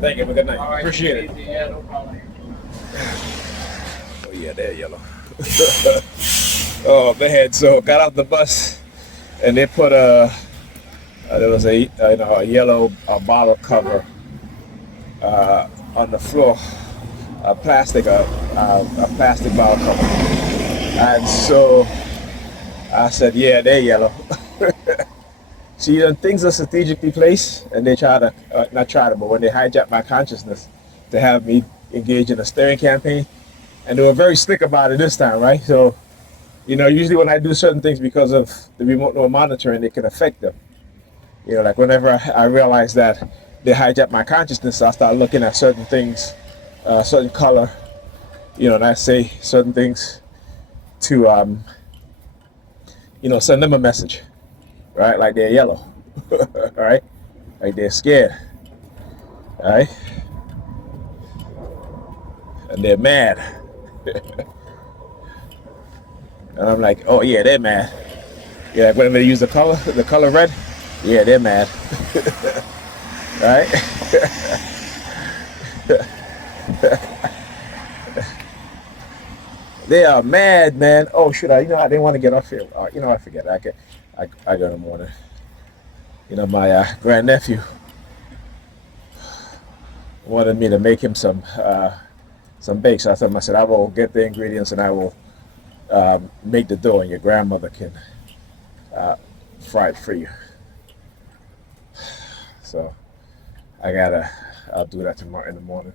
right, thank you. Have a good night. All right, Appreciate it. yeah, no problem. Oh yeah, they're yellow. Oh man, so got off the bus and they put there was a yellow bottle cover on the floor, a plastic bottle cover, and so I said, yeah, they're yellow. See, things are strategically placed, and they try to not try to, but when they hijack my consciousness to have me engage in a stirring campaign, and they were very slick about it this time, right? So, usually when I do certain things because of the remote no monitoring, it can affect them. Like whenever I realize that they hijack my consciousness, I start looking at certain things, certain color, and I say certain things to, send them a message, right? Like they're yellow, right? Like they're scared, right? And they're mad. And I'm like, oh yeah, they're mad. Yeah, like when they use the color red, yeah, they're mad. Right? They are mad, man. Oh shoot, I didn't want to get off here. I forget. I go in the morning. My grandnephew wanted me to make him some bakes. So I said, I will get the ingredients and I will make the dough, and your grandmother can fry it for you. So I'll do that tomorrow in the morning.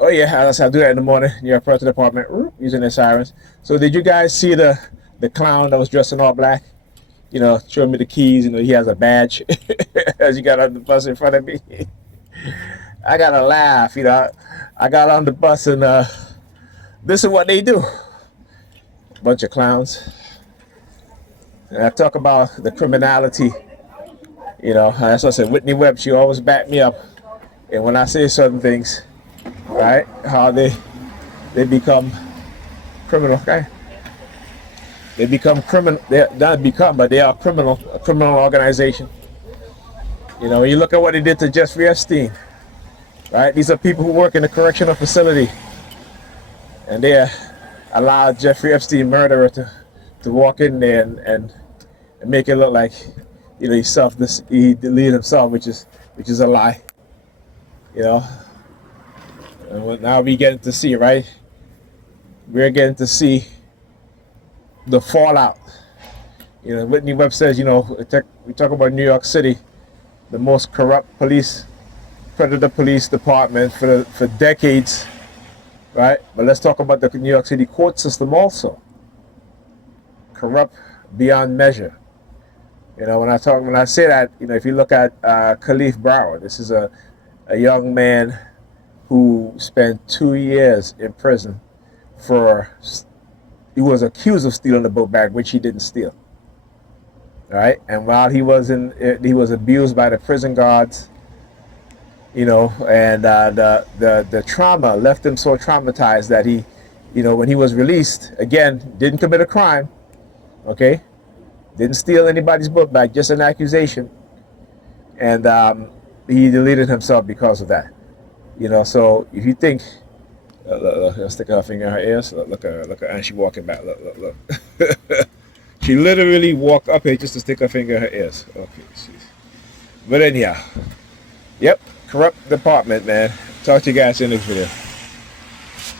Oh yeah, I'll do that in the morning. You're approaching the apartment using the sirens. So did you guys see the clown that was dressed in all black? Showing me the keys. He has a badge as he got on the bus in front of me. I gotta laugh. I got on the bus and this is what they do. Bunch of clowns. And I talk about the criminality. That's what I said. Whitney Webb, she always backed me up. And when I say certain things, right, how they become criminal, okay? They become criminal. They not become, but they are criminal. A criminal organization. When you look at what they did to Jeffrey Epstein, right? These are people who work in a correctional facility, and they allowed Jeffrey Epstein, murderer, to walk in there and make it look like he deleted himself, which is a lie. And now we getting to see, right? We're getting to see the fallout. Whitney Webb says, we talk about New York City, the most corrupt predator police department for decades, right? But let's talk about the New York City court system also. Corrupt beyond measure. When I say that, if you look at Khalif Brower, this is a young man who spent 2 years in prison he was accused of stealing a book bag, which he didn't steal. Right? And while he was abused by the prison guards, and the trauma left him so traumatized that he, when he was released, again, didn't commit a crime, okay? Didn't steal anybody's book bag, just an accusation. And he deleted himself because of that. So if you think, look, stick her finger in her ears. Look at her, and she walking back. Look. She literally walked up here just to stick her finger in her ears. Okay, jeez. But anyhow, yep, corrupt department, man. Talk to you guys in this video.